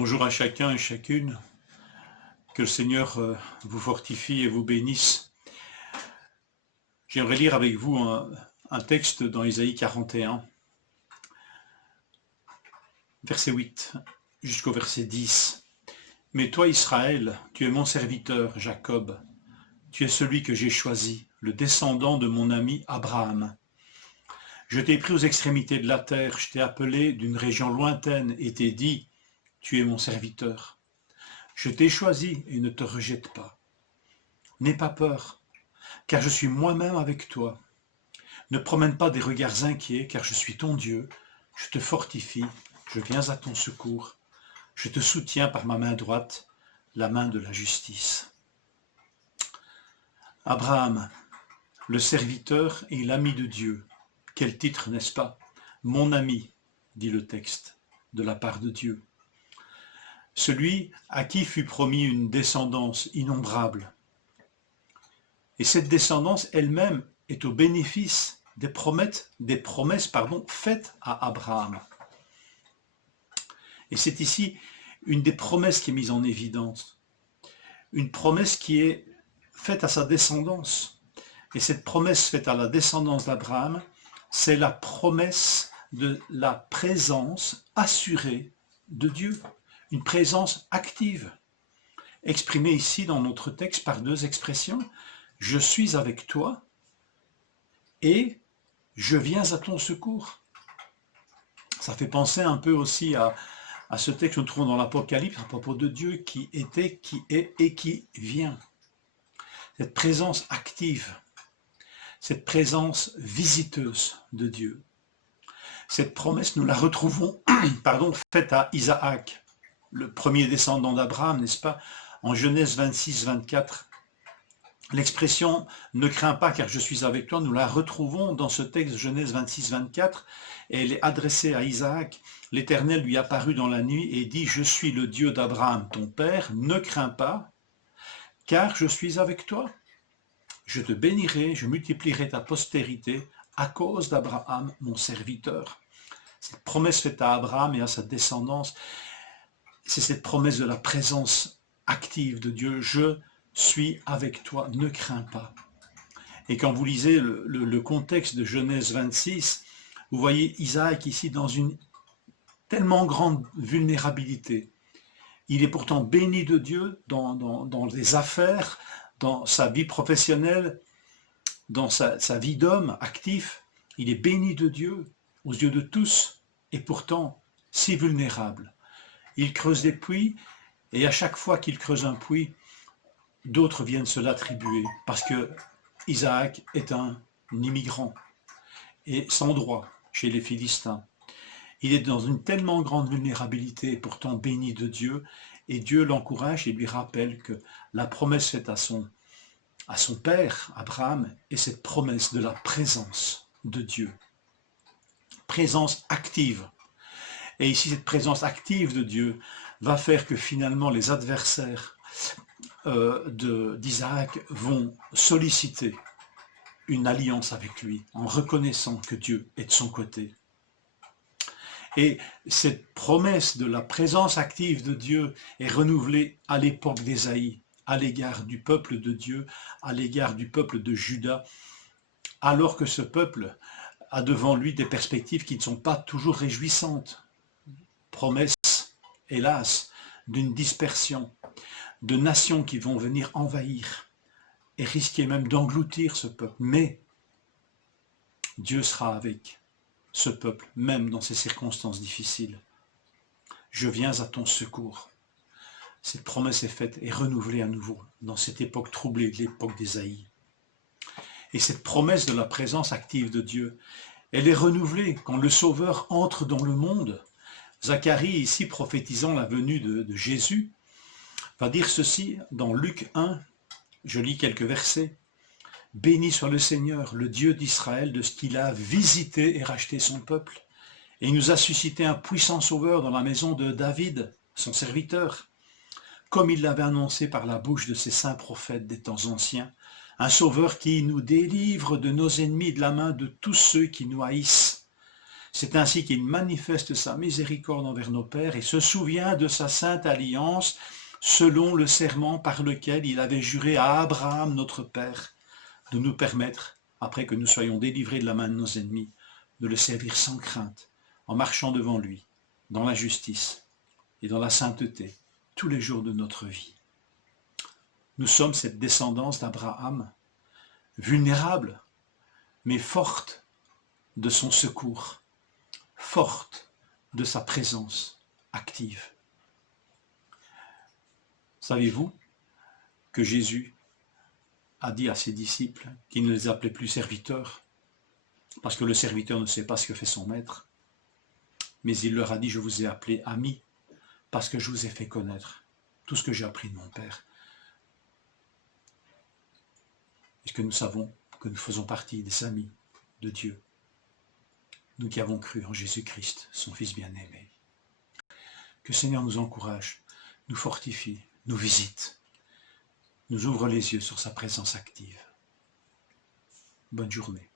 Bonjour à chacun et chacune, que le Seigneur vous fortifie et vous bénisse. J'aimerais lire avec vous un texte dans Isaïe 41, verset 8 jusqu'au verset 10. « Mais toi Israël, tu es mon serviteur, Jacob, tu es celui que j'ai choisi, le descendant de mon ami Abraham. Je t'ai pris aux extrémités de la terre, je t'ai appelé d'une région lointaine et t'ai dit, tu es mon serviteur. Je t'ai choisi et ne te rejette pas. N'aie pas peur, car je suis moi-même avec toi. Ne promène pas des regards inquiets, car je suis ton Dieu. Je te fortifie, je viens à ton secours. Je te soutiens par ma main droite, la main de la justice. » Abraham, le serviteur et l'ami de Dieu. Quel titre, n'est-ce pas? Mon ami, dit le texte, de la part de Dieu. Celui à qui fut promis une descendance innombrable. Et cette descendance elle-même est au bénéfice des promesses faites à Abraham. Et c'est ici une des promesses qui est mise en évidence. Une promesse qui est faite à sa descendance. Et cette promesse faite à la descendance d'Abraham, c'est la promesse de la présence assurée de Dieu. Une présence active, exprimée ici dans notre texte par deux expressions. Je suis avec toi et je viens à ton secours. Ça fait penser un peu aussi à ce texte que nous trouvons dans l'Apocalypse à propos de Dieu qui était, qui est et qui vient. Cette présence active, cette présence visiteuse de Dieu. Cette promesse, nous la retrouvons faite à Isaac, le premier descendant d'Abraham, n'est-ce pas? En Genèse 26, 24. L'expression « ne crains pas car je suis avec toi », nous la retrouvons dans ce texte de Genèse 26, 24, et elle est adressée à Isaac. L'Éternel lui apparut dans la nuit et dit « Je suis le Dieu d'Abraham, ton père, ne crains pas, car je suis avec toi. Je te bénirai, je multiplierai ta postérité à cause d'Abraham, mon serviteur. » Cette promesse faite à Abraham et à sa descendance, c'est cette promesse de la présence active de Dieu. Je suis avec toi, ne crains pas. Et quand vous lisez le contexte de Genèse 26, vous voyez Isaac ici dans une tellement grande vulnérabilité. Il est pourtant béni de Dieu dans les affaires, dans sa vie professionnelle, dans sa vie d'homme actif. Il est béni de Dieu aux yeux de tous et pourtant si vulnérable. Il creuse des puits et à chaque fois qu'il creuse un puits, d'autres viennent se l'attribuer parce que Isaac est un immigrant et sans droit chez les Philistins. Il est dans une tellement grande vulnérabilité et pourtant béni de Dieu, et Dieu l'encourage et lui rappelle que la promesse faite à son père, Abraham, est cette promesse de la présence de Dieu. Présence active. Et ici, cette présence active de Dieu va faire que finalement les adversaires d'Isaac vont solliciter une alliance avec lui en reconnaissant que Dieu est de son côté. Et cette promesse de la présence active de Dieu est renouvelée à l'époque d'Ésaïe, à l'égard du peuple de Dieu, à l'égard du peuple de Juda, alors que ce peuple a devant lui des perspectives qui ne sont pas toujours réjouissantes. Promesse, hélas, d'une dispersion, de nations qui vont venir envahir et risquer même d'engloutir ce peuple. Mais Dieu sera avec ce peuple, même dans ces circonstances difficiles. Je viens à ton secours. Cette promesse est faite et renouvelée à nouveau dans cette époque troublée, l'époque d'Ésaïe. Et cette promesse de la présence active de Dieu, elle est renouvelée quand le Sauveur entre dans le monde. Zacharie, ici prophétisant la venue de Jésus, va dire ceci dans Luc 1, je lis quelques versets. « Béni soit le Seigneur, le Dieu d'Israël, de ce qu'il a visité et racheté son peuple, et il nous a suscité un puissant Sauveur dans la maison de David, son serviteur, comme il l'avait annoncé par la bouche de ses saints prophètes des temps anciens, un Sauveur qui nous délivre de nos ennemis, de la main de tous ceux qui nous haïssent. C'est ainsi qu'il manifeste sa miséricorde envers nos pères et se souvient de sa sainte alliance selon le serment par lequel il avait juré à Abraham notre père de nous permettre, après que nous soyons délivrés de la main de nos ennemis, de le servir sans crainte, en marchant devant lui, dans la justice et dans la sainteté, tous les jours de notre vie. Nous sommes cette descendance d'Abraham, vulnérable, mais forte de son secours, forte de sa présence active. Savez-vous que Jésus a dit à ses disciples qu'il ne les appelait plus serviteurs, parce que le serviteur ne sait pas ce que fait son maître, mais il leur a dit, je vous ai appelés amis, parce que je vous ai fait connaître tout ce que j'ai appris de mon Père. Est-ce que nous savons que nous faisons partie des amis de Dieu, nous qui avons cru en Jésus-Christ, son Fils bien-aimé. Que le Seigneur nous encourage, nous fortifie, nous visite, nous ouvre les yeux sur sa présence active. Bonne journée.